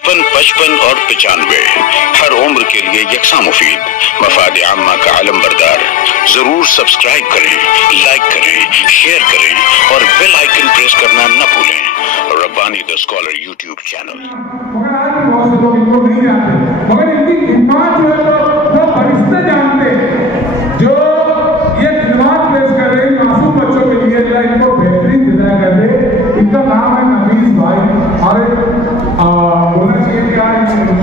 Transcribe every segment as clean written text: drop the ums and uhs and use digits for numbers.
55 और 95 हर उम्र के लिए यकसा मुफीद, मफाद आम्मा का आलम बरदार। जरूर सब्सक्राइब करें, लाइक करें, शेयर करें और बेल आइकन प्रेस करना न भूलें। Rabbani the scholar YouTube channel. मगर आज भी बहुत से लोग इनको नहीं जानते, मगर इनकी खिदमत जो है तो फरिश्ते जानते हैं, जो ये खिदमत पेश कर रहे हैं मासूम बच्चों के लिए, इनको बेहतरीन हिदायत कर दे। इनका नाम है नफीस भाई और बोलना चाहिए कि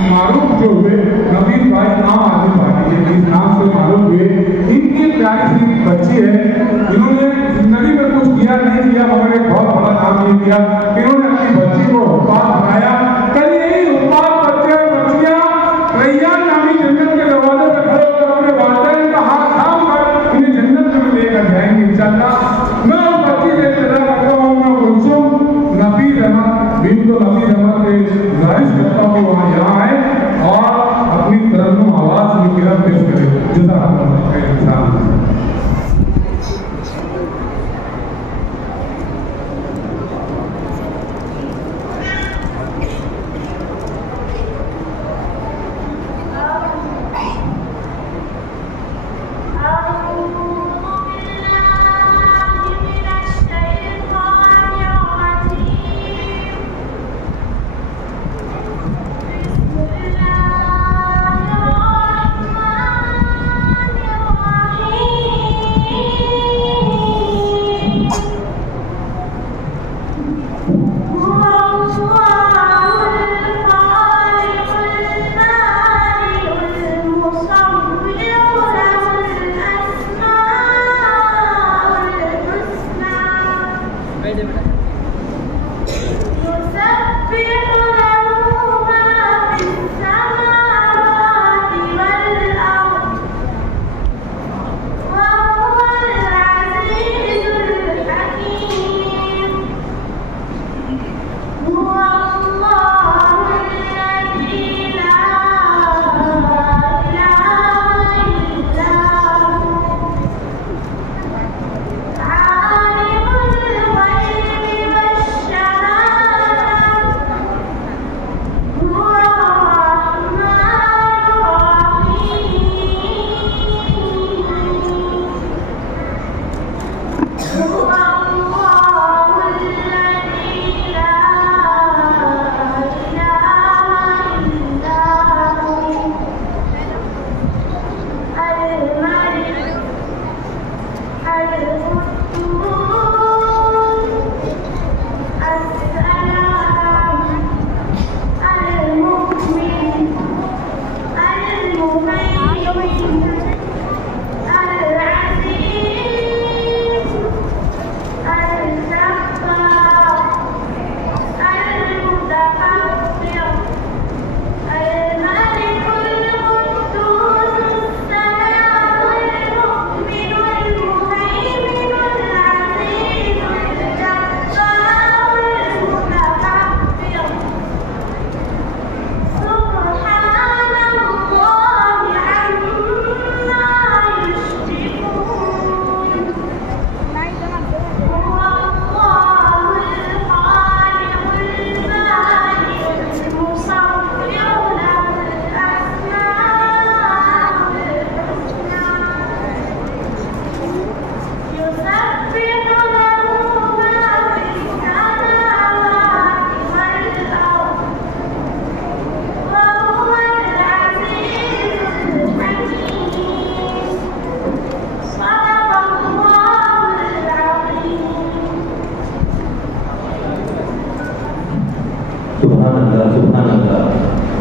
मारूफ जो हुए नफीस भाई आम आदमी पार्टी के इस नाम से मारूफ हुए। इनकी प्यारी सी बच्ची है, इन्होंने जिंदगी में कुछ किया नहीं किया मगर एक बहुत बड़ा काम ये किया, इन्होंने अपनी बच्ची को हुफ़ाज़ बनाया। कल यही हुफ़ाज़ बच्चे और बच्चियां रैयान नामी जन्नत के दरवाजे पर खड़े होकर अपने वालिदैन का हाथ थाम कर उन्हें जन्नत में लेकर जाएंगे इंशाअल्लाह। मैं उस बच्ची से इंतजार करता हूँ, मैं कुलसुम नफीस अहमद बिल्कुल नफीस अहमद के गुजारिश करता हूँ वहाँ यहाँ आए और अपनी तरन्नुम आवाज़ की किरण पेश करें। जज़ाकल्लाह इंसान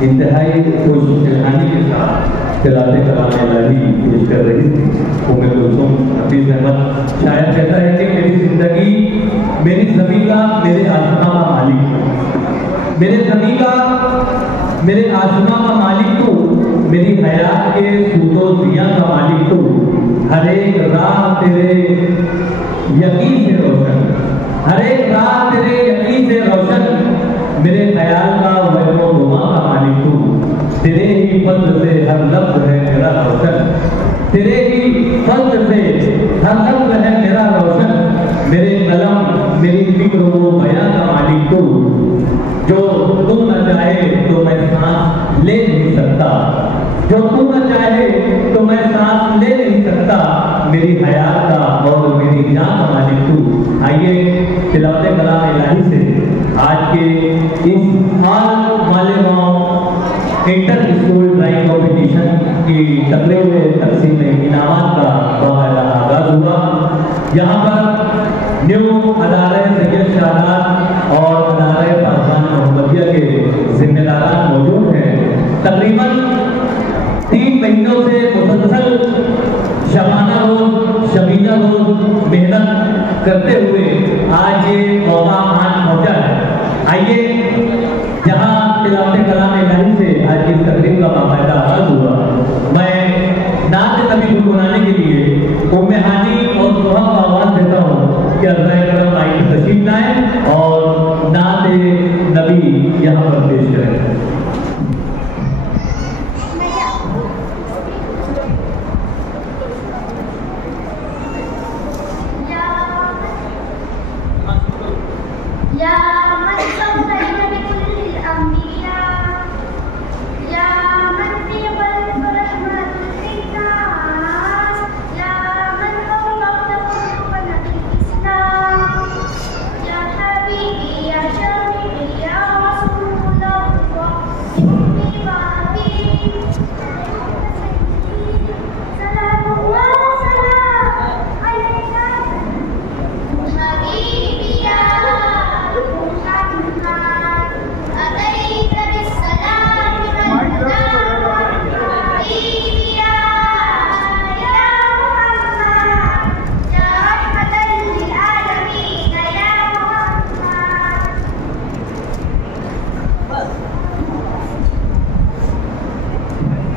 इंतहाई खुश दिलहानी के साथ तिलावत कलाम इलाही पेश कर रही थी। उम्मे कुलसुम नफीस अहमद शायद कहता है कि मेरी जिंदगी मेरी ज़मीन का मेरे आसमां का मालिक, मेरे ज़मीन का मेरे आसमां का मालिक तू, मेरी हयात के सूतो दिया का मालिक तू, हर एक राह तेरे यकीन से रोशन, हर एक राह तेरे यकीन से रोशन, मेरे ख्याल का वहमो गुमा का मालिक तू, तेरे ही फज़्ल से हर लफ्ज़ है मेरा रोशन, तेरे ही फज़्ल से हर लफ्ज़ है मेरा रोशन, मेरे कलम मेरी फिक्र वो बयां का मालिक तू, जो तुम न चाहे तो मैं सकता, जो तू न चाहे तो मैं सांस ले नहीं सकता, मेरी हयात का और मेरी जान का मालिक तू। आइए तिलावत कलाम इलाही से आज के इस हाल Malegaon inter school drawing competition की तकरीब तकसीम इनामात का बाकायदा आगाज हुआ। यहाँ पर न्यू अदारे सैयद शाहनाज और अदारे पासवान मोहम्मदिया के जिम्मेदारान मौजूद हैं। तकरीबन 3 महीनों से मुसलसल शबाना रोज शबीना रोज मेहनत करते हुए आज ये मौका आज पहुंचा है। आइए जहां तिलावत कलाम इलाही से आज की तकरीब का बाकायदा आगाज हुआ, मैं नात नबी गुनगुनाने के लिए उम्मे हानी और सुहा को आवाज देता हूँ कि अल्लाह करम माइक तशरीफ लाएं और नात नबी यहाँ पर पेश करें।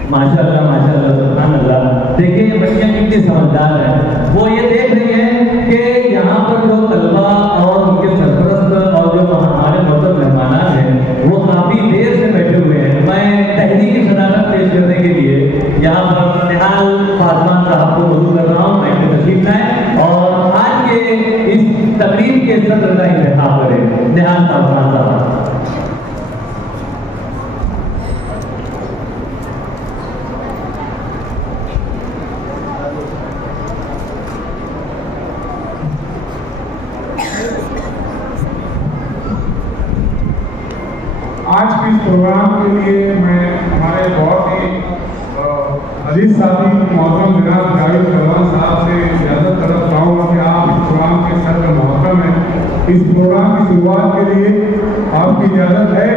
माशाअल्लाह सुभान अल्लाह। देखिए ये बच्चियां कितनी समझदार हैं, वो ये देख रही हैं कि यहाँ पर जो तलबा और उनके सरपरस्त और जो हमारे मोहतरम मेहमान हैं वो काफी देर से बैठे हुए हैं। मैं तहरीकी सदाकत पेश करने के लिए यहाँ पर निहाल पासवान साहब को मौजूद कर रहा हूँ, मैं तशरीफ लाएं और आज के इस तकरीब के सत्र का इंतखाब करें। निहाल पासवान साहब। आज के इस प्रोग्राम के लिए मैं हमारे बहुत ही अजीज साथी मोहतरम जनाब जावेद परवान साहब से इजाज़त तलब चाहूँगा कि आप इस प्रोग्राम के सदर मोहतरम हैं। इस प्रोग्राम की शुरुआत के लिए आपकी इजाज़त है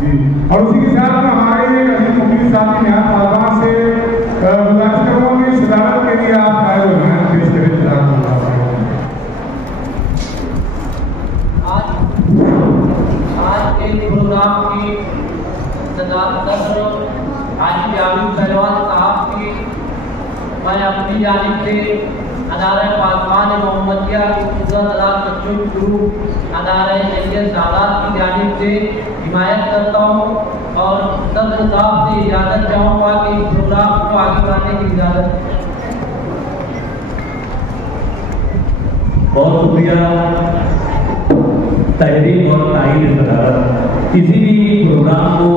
जी। और उसी के साथ में हमारे एक अजीज मुखलिस साथी निहाल पासवान से गुजारिश करूँगा कि सदारत के लिए आप आए हुए हैं पेश करें। आज के प्रोग्राम की सदर हाजी आबिद पहलवान साहब की मैं अपनी जानिब से अदारा पासवान मोहम्मदिया बच्चों की ग्रुप अदारा सैयद शाहनाज की जानिब से हिमायत करता हूँ और सदर साहब से इजाज़त चाहूँगा कि इस प्रोग्राम को आगे बढ़ाने की इजाज़त। बहुत शुक्रिया तहरीक और ताईद सदारत। किसी भी प्रोग्राम को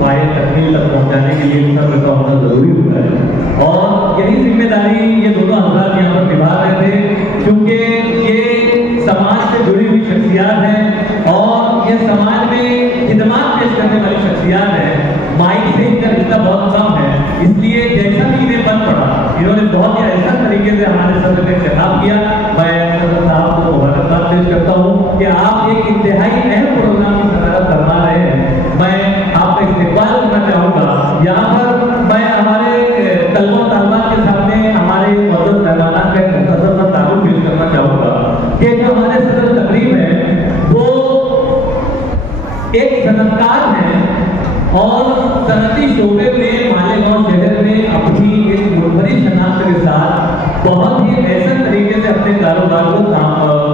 पाए तकमील तक पहुंचाने के लिए सब्र का होना जरूरी होता है और यही जिम्मेदारी ये दोनों हजरात यहाँ पर निभा रहे थे, क्योंकि ये समाज से जुड़ी हुई शख्सियात हैं और ये समाज में खिदमत पेश करने वाली शख्सियात हैं। माइक से इनका रिश्ता बहुत कम है, इसलिए जैसा भी इन्हें बन पड़ा इन्होंने बहुत ही ऐसा तरीके से हमारे सदर का इंतखाब किया। मैं सदर साहब को मुबारकबाद पेश करता हूँ कि आप एक इंतहाई अहम प्रोग्राम की सदारत करवा रहे हैं। मैं आपका इस्तेमाल करना चाहूँगा। यहाँ पर मैं हमारे तलबा तालिबात के सामने हमारे मौजूद मेहमान का एक मुख्तसर सा तारुफ पेश करना चाहूँगा कि जो हमारे सदर तकरीब है वो एक सनतकार है और सनती शोबे में मालेगांव शहर में अपनी एक मुनफरिद शनाख्त के साथ बहुत ही ऐसे तरीके से अपने कारोबार को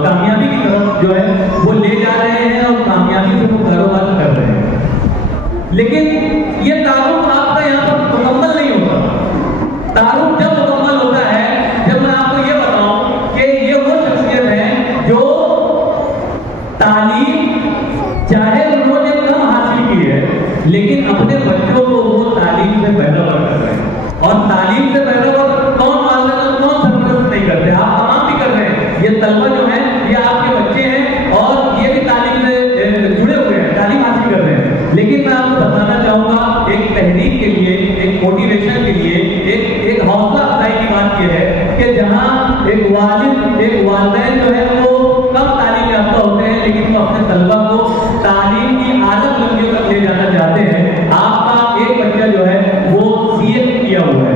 कामयाबी की तरफ जो है वो ले जा रहे हैं और कामयाबी से वो कारोबार कर रहे हैं। लेकिन ये तारुफ आपका यहाँ पर मुकम्मल नहीं होता। तारुफ जब मुकम्मल होता है जब मैं आपको ये बताऊं कि ये वो शख्सियत है जो तालीम चाहे उन्होंने कम हासिल की है लेकिन अपने बच्चों को वो तालीम से पैदावार कर रहे हैं। और तालीम से पैदावार कौन सरपरस्त नहीं करते, आप तमाम भी कर रहे हैं। ये तलबा जो है ये आपके बच्चे हैं और ये भी तालीम से जुड़े हुए हैं, तालीम हासिल कर रहे हैं। लेकिन मैं आपको बताना चाहूंगा, एक तहरीक के लिए, एक मोटिवेशन के लिए, एक हौसला अफजाई की बात यह है कि जहाँ एक वालिद, एक वालिदैन जो है वो कम तालीम याफ्ता होते हैं, लेकिन वो अपने तलबा को तालीम की आला बुलंदियों तक ले जाना चाहते हैं। आपका एक बच्चा जो है वो सीए किया हुआ है,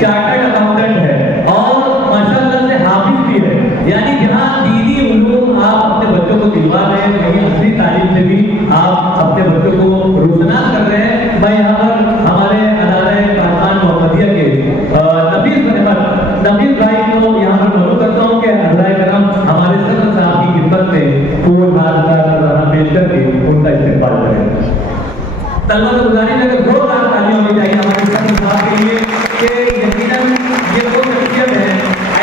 चार्टर्ड अकाउंटेंट है और माशाअल्लाह से हाफिज भी है। यानी जहाँ दीनी उलूम आप अपने बच्चों को दिलवा रहे हैं, वहीं असली तालीम से भी आप अपने बच्चों को रोशनास कर रहे हैं। मैं यहाँ पर हमारे अदारे पाकिस्तान मोहम्मदिया के नफीस भाई को यहाँ पर मदद करता हूँ कि हज़राए करम हमारे सदर साहब की खिदमत में फूल हाथ पेश करके उनका इस्तेमाल करें। तलबा से गुजारिश है कि जोरदार ताली होनी चाहिए हमारे सदर साहब के लिए कि यकीनन ये वो शख्सियत है,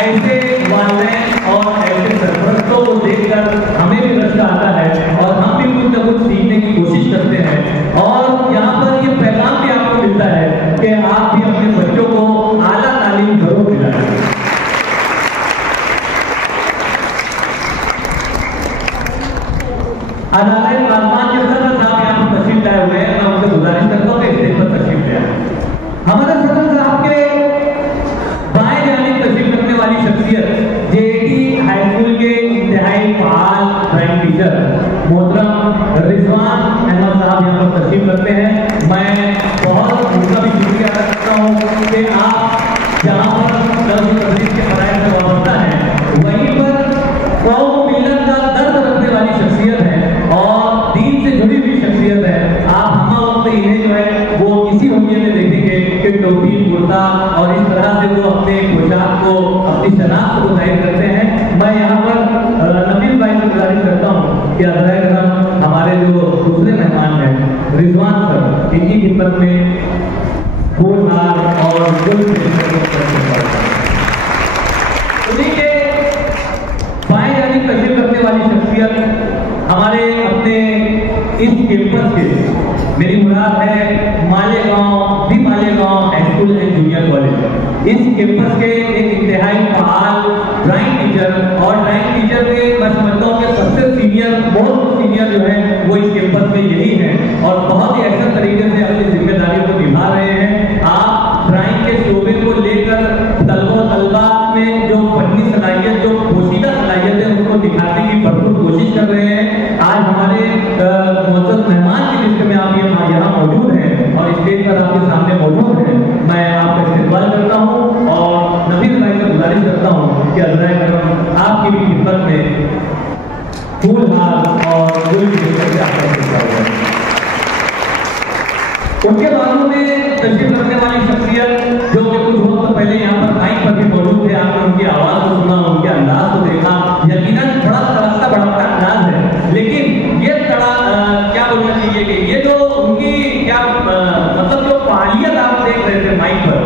ऐसे वालिदैन और ऐसे सरपरस्तों को देखकर हमें भी रश्क आता है और हम भी कुछ न कुछ सीखने की कोशिश करते हैं। और यहाँ पर ये पैगाम भी आपको मिलता है कि आप भी अपने बच्चों को आला तालीम जरूर दिलाएं। अदारे पाकिस्तान के सदर साहब यहाँ पर तशरीफ लाए हुए हैं, मैं उनसे गुजारिश करता हूँ कि स्टेज पर तशरीफ ले आए। हमारे सदर साहब के बाएं जानिब तशरीफ रखने वाली शख्सियत जेटी हाई स्कूल के इंतहाई फाल ड्राइंग टीचर मोहतरम रिजवान अहमद साहब यहाँ पर तशरीफ रखते हैं। मैं बहुत उनका भी शुक्रिया अदा करता हूँ कि आप जहाँ पर तदरीस के फराइज़ से वाबस्ता हैं, वहीं पर कौम मिल्लत का दर्द रखने वाली शख्सियत है और दीन से जुड़ी हुई शख्सियत है। आप हम वक्त इन्हें जो है वो इसी हुलिये में देखेंगे कि टोपी, कुर्ता और इस तरह से वो अपने पोशाक को, अपनी शनाख्त को जाहिर करते हैं। मैं यहाँ पर नबील भाई को गुजारिश करता हूँ कि हज़राए करम हमारे जो दूसरे मेहमान हैं रिजवान सर, इनकी खिदमत में फूल हार और गुल उन्हीं के बाएं जानिब तशरीफ रखने वाली शख्सियत हमारे अपने इस कैंपस के, मेरी मुराद है Malegaon high school and junior college, इस कैंपस के एक इंतहाई फाल ड्राइंग टीचर और ड्राइंग टीचर में मैं समझता हूँ कि सबसे सीनियर, बहुत सीनियर जो है वो इस कैंपस में यही है और बहुत ही ऐसे तरीके से अपनी जिम्मेदारियों को निभा रहे हैं। आप ड्राइंग के शोबे को लेकर तलबा में जो फन्नी सलाहियत, जो पोशीदा सलाहियत है, उसको दिखाने की भरपूर कोशिश कर रहे हैं। आज हमारे मुअज़्ज़ज़ मेहमान की लिस्ट में आप यहाँ मौजूद हैं और स्टेज पर आपके सामने मौजूद हैं। मैं आपका इस्तेमाल करता हूँ और नबील भाई से गुजारिश करता हूँ कि हज़राए करम आपकी भी खिदमत में फूल हार और गुल उनके बाजू में तशरीफ रखने वाली शख्सियत जो कि कुछ वक्त पहले यहाँ पर माइक पर भी मौजूद थे, आपने उनकी आवाज़ को सुना, उनके अंदाज को देखा, यकीनन बड़ा तड़कता भड़कता अंदाज है। लेकिन ये क्या बोलना चाहिए कि ये जो उनकी क्या मतलब जो फालियत आप देख रहे थे माइक पर,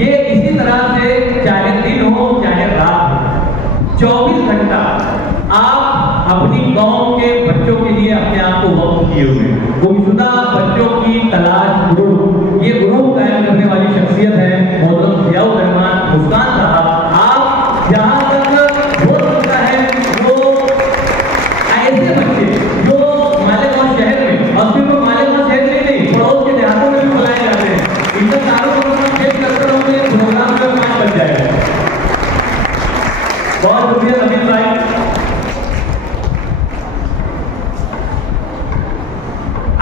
ये इसी तरह से चाहे दिन हो चाहे रात हो, 24 घंटा आप अपनी गांव के बच्चों के लिए अपने आप को वक्त किए हुए, गुमशुदा बच्चों की तलाश ग्रुप, ये ग्रुप कायम करने वाली शख्सियत है मोहतरम ज़ियाउर रहमान मुस्कान साहब। आप जहाँ तक हो सकता है वो ऐसे बच्चे जो मालेगांव शहर में, और सिर्फ मालेगांव शहर में नहीं, पड़ोस के देहातों में भी बुलाए जाते हैं, इनका चारों तरफ चेक करते रहोगे प्रोग्राम का काम बन जाएगा। बहुत शुक्रिया नबील भाई।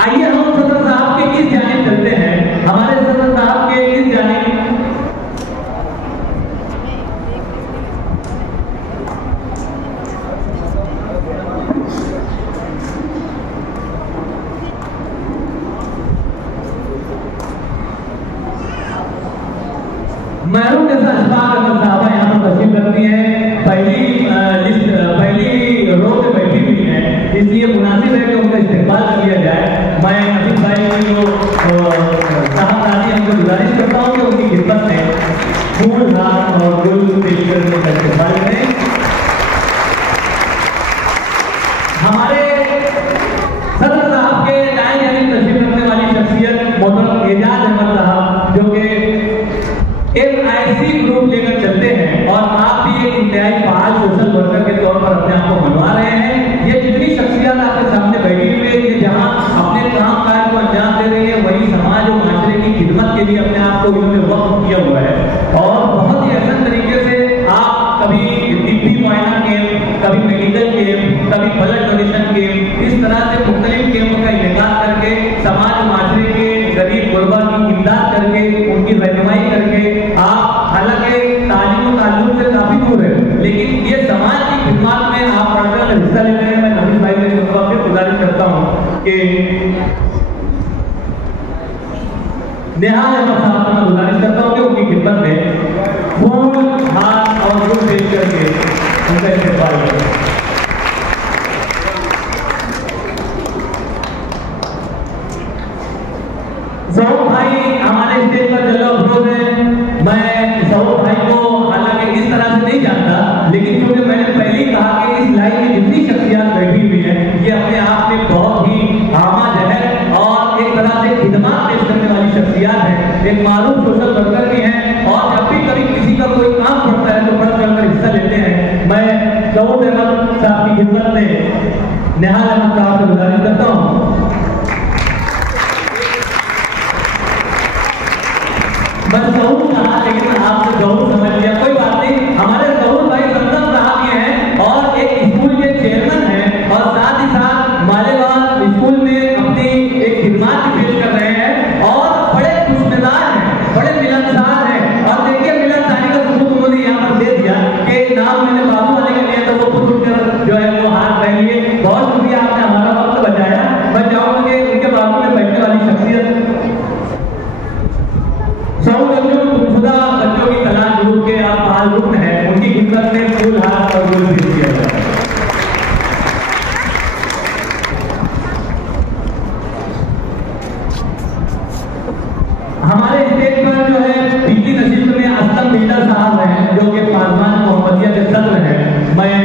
आइए हम सदर साहब के किस जानिब चलते हैं। हमारे सदर साहब के किस जानिब महरूम जैसा अशफाक अहमद साहबा यहाँ पर तशरीफ रखती है, पहली रो में बैठी हुई है, इसलिए मुनासिब है कि उनका इस्तेमाल कर लिया जाए। मैं नबील भाई की जो साहबजादी हमको गुजारिश करता हूँ कि उनकी खिदमत में फूल हार और गुल पेश करने का इस्तेमाल करें। हमारे सदर साहब के दाएं जानिब तशरीफ रखने वाली शख्सियत ऐसी ग्रुप लेकर चलते हैं और आप भी एक इंतहाई फाल सोशल वर्कर के तौर पर अपने आप को मनवा रहे हैं। ये जितनी शख्सियत आपके सामने बैठी हुई है, ये जहां अपने काम काज को अंजाम दे रही है, वही समाज और माशरे की खिदमत के लिए अपने आप को इन्होंने वक्त किया हुआ है। और बहुत ही आसान तरीके से आप कभी तिब्बी मुआयना कैंप, कभी मेडिकल कैंप, कभी ब्लड डोनेशन कैंप, इस तरह से मुख्तलिफ कैंप का इनेकाद करके समाज माशरे के गरीब गुरबा की इमदाद करके उनकी रहनुमाई करके आप, हालांकि तालीम और ताल्लुम से काफी दूर है, लेकिन ये समाज की खिदमत में आप बढ़कर हिस्सा ले रहे हैं। मैं नवीन भाई से गुजारिश करता हूँ कि नेहाल अहमद साहब से मैं गुजारिश करता हूँ कि उनकी खिदमत में फूल, हाथ और फूल पेश करके उनका इस्तेमाल करें। ज़हूर भाई हमारे स्टेज पर जल्लो अफरोज है। मैं ज़हूर भाई को हालांकि इस तरह से नहीं जानता, लेकिन क्योंकि मैंने पहले ही कहा कि इस लाइन में जितनी शख्सियत बैठी हुई है, ये अपने आप में बहुत ही आमा जहर और एक तरह से खिदमत पेश करने वाली शख्सियत है। एक मारूफ सोशल वर्कर भी है और जब भी कभी किसी का कोई काम पड़ता है तो बढ़ चढ़कर हिस्सा लेते हैं। मैं ज़हूर अहमद साहब की खिदमत में नेहाल अहमद साहब से गुजारिश करता हूँ। मैं ज़हूर कहा लेकिन आपने ज़हूर समझ लिया, कोई बात नहीं। हमारे ज़हूर भाई जमजम साहब ये हैं और एक स्कूल के चेयरमैन हैं और साथ ही साथ मालेगांव स्कूल में अपनी एक खिदमत पेश कर रहे हैं और बड़े खुशमिजाज हैं, बड़े मिलनसार हैं। और देखिए मिलनसारी का सबूत उन्होंने यहाँ पर दे दिया कि नाम मैंने बाबू वाले का लिया तो वो खुद उठकर जो है वो हाथ पहनिए। बहुत शुक्रिया, आपने हमारा वक्त बचाया। मैं चाहूँगा कि उनके बाबू में बैठने वाली शख्सियत खुदा बच्चों की तलाश ग्रुप के आप पाल रुकन है, उनकी खिदमत में फूल, हाथ और फूल पेश किया जाए। हमारे स्टेज पर जो है बिजली नसीब में असलम बिल्ला साहब हैं जो कि पासवान मोहम्मदिया के सदर हैं। मैं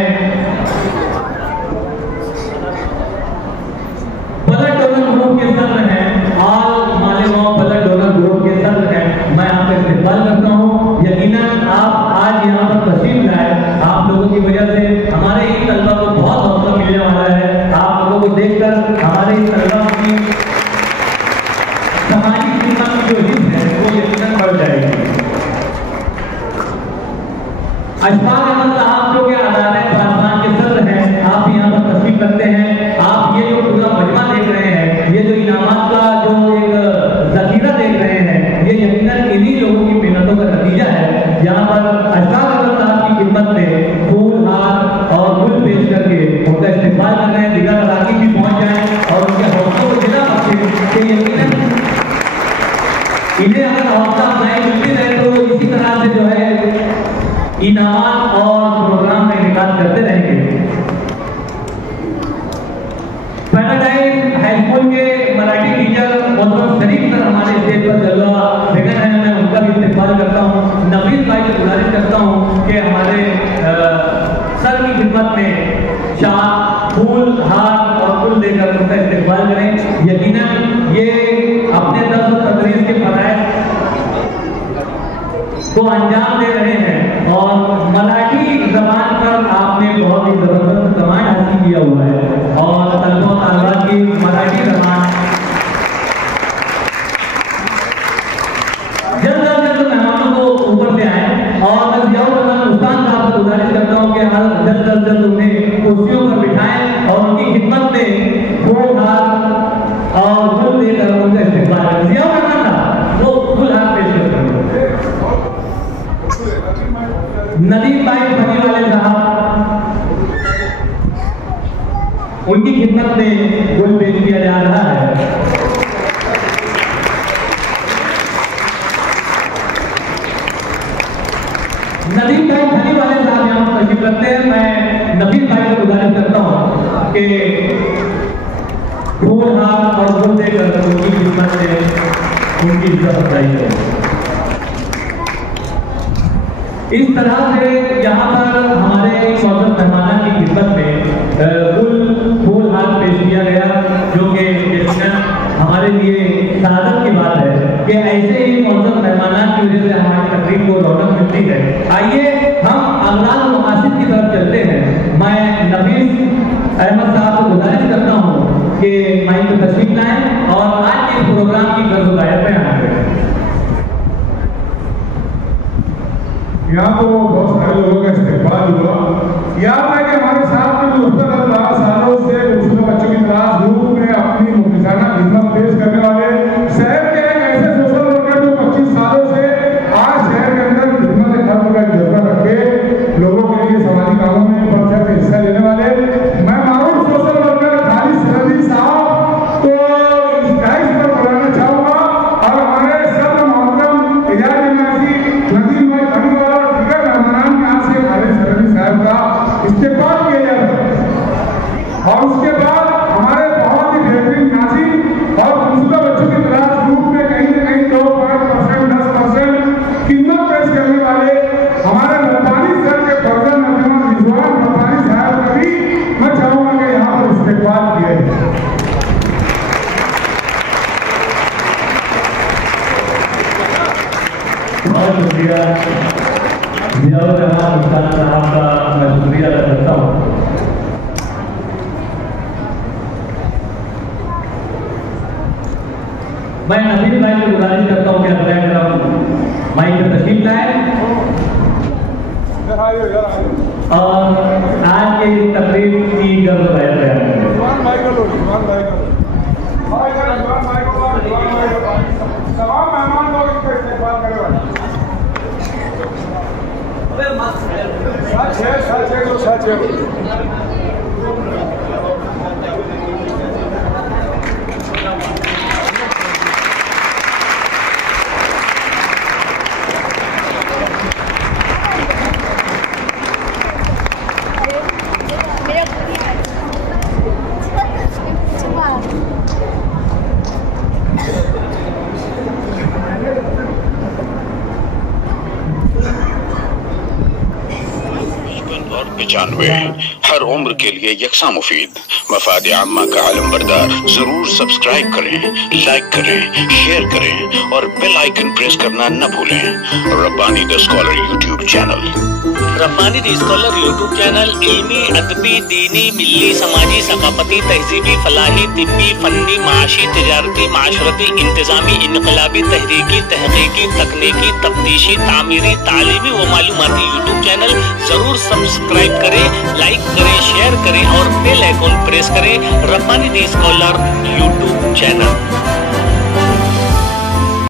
ब्लड डोनर ग्रुप के सदर हैं, all Malegaon blood donor group के सदर हैं। मैं आपका इस्तेमाल करता हूँ। यकीनन आप आज यहाँ पर तशरीफ लाए, आप लोगों की वजह से हमारे इन तलबा को बहुत हौसला मिलने वाला है। आप लोगों को देखकर हमारे इन तलबा की समाजी खिदमत की जो हिस्स है वो यकीनन बढ़ जाएगी। अशफाक अहमद साहब जो कि अदालत पासवान के सदर हैं, आप यहाँ पर तशरीफ रखते हैं। आप ये जो पूरा मजमा देख रहे हैं, ये जो इनामात का जो एक जखीरा देख रहे हैं, ये यकीनन इन्हीं लोगों की मेहनतों का नतीजा है। यहाँ पर अशफाक अहमद साहब की खिदमत में फूल, हाथ और फूल पेश करके उनका इस्तेमाल कर रहे हैं। दिगर अराकीन भी पहुंच जाए और उनके हौसलों को जिला बख्शे कि यकीनन इन्हें अगर हौसला अफजाई मिलती रहे तो इसी तरह से जो है इनाम और प्रोग्राम का इनेकाद करते रहेंगे। पैराडाइज हाई स्कूल के मराठी टीचर मोहम्मद शरीफ सर हमारे स्टेज पर जलवा बेगन है, मैं उनका भी इस्तेमाल करता हूँ। नवीन भाई से गुजारिश करता हूँ कि हमारे सर की खिदमत में शाह, फूल, हाथ और फूल देकर उनका इस्तेमाल करें। यकीनन ये अपने दर्स और तदरीस के फराइज़ को अंजाम दे रहे हैं और मराठी जबान पर आपने बहुत ही जबरदस्त कमांड हासिल किया हुआ है और तलबा तालिबात की मराठी जबान जल्द अज जल्द मेहमानों को ऊपर से आए। और मैं जियाउर उस्ताद साहब से गुजारिश करता हूँ कि हर जल्द अज जल्द उन्हें कुर्सियों पर बिठाएं और उनकी खिदमत में फूल, हाथ और फूल देकर उनका इस्तेमाल करें। जियाउर साहब वो फूल हाथ पेश करते हैं। नदीम भाई फनी वाले साहब, उनकी खिदमत में फूल पेश किया जा रहा है। नदीम भाई फनी वाले साहब यहाँ पर तशरीफ रखते हैं। मैं नबील भाई को गुजारिश करता हूँ कि फूल, हाथ और फूल देकर उनकी खिदमत से उनकी इज्जत अफजाई करें। इस तरह से यहाँ पर हमारे मौजूद मेहमान की खिदमत में फूल हाथ पेश किया गया, जो कि हमारे लिए सादत की बात है कि ऐसे ही मौजूद मेहमान की वजह से हमारी तकरीब को रौनक होती है। आइए हम अमरान मकासिद की तरफ चलते हैं। मैं नबीस अहमद साहब को गुजारिश करता हूँ कि माइक पर तशरीफ लाएं और आज के प्रोग्राम की गर्ज़-ओ-गायत बयान करें। यहाँ तो बहुत सारे लोगों का इस्तेमाल हुआ। याद है कि हमारे साथ में जो 12 सालों से गुमशुदा बच्चों की तलाश ग्रुप में अपनी मुखलिसाना खिदमत पेश करने वाले शहर के एक ऐसे सोशल वर्कर जो 25 सालों से आज शहर के अंदर खिदमत खत्म का जज्बा रखे लोगों के लिए समाजी कामों में बढ़ चढ़ के हिस्सा लेने वाले मैं मारूफ सोशल वर्कर खालिद सरदी साहब को इस डाइस पर बुलाना चाहूँगा और हमारे सदर मोहतरम इजाज़ नाज़ी नदीम भाई खंडवा और दीगर मेहमानान के हाथ से खालिद सरदी साहब का इस्तेमाल किया जाएगा। और उसके बाद हमारे बहुत ही बेहतरीन नाज़रीन और गुमशुदा बच्चों की तलाश ग्रुप में कहीं न कहीं 2% 10% खिदमत पेश करने वाले हमारे रब्बानी सर के फर्जन नौजवान रिजवान रब्बानी साहब का भी मैं चाहूँगा कि यहाँ पर इस्तेमाल किया जाए। बहुत शुक्रिया जियाउर रहमान उस्ताद साहब का मैं शुक्रिया अदा करता हूँ। मैं नबील भाई को गुजारिश करता हूँ कि अपने तरफ माइक पर तशरीफ लाएं और आज के इस तकरीब की गर्ज़-ओ-गायत बयान करें। तमाम मेहमान लोग इसका इस्तेमाल करें। और 95 हर उम्र के लिए यकसा मुफीद मफाद आम्मा का आलम बरदार। जरूर सब्सक्राइब करें, लाइक करें, शेयर करें और बेल आइकन प्रेस करना न भूलें। Rabbani the scholar YouTube channel. Rabbani the scholar YouTube channel इल्मी, अदबी, दीनी, मिल्ली, समाजी, सकाफती, तहजीबी, फलाही, तिब्बी, फन्नी, माशी, तिजारती, माशरती, इंतजामी, इनकलाबी, तहरीकी, तहकीकी, तकनीकी, तफ्तीशी, तामीरी, तालीमी व मालूमाती यूट्यूब चैनल। जरूर सब्सक्राइब करें, लाइक करें, शेयर करें और बेल आइकन प्रेस करें। Rabbani the scholar YouTube channel.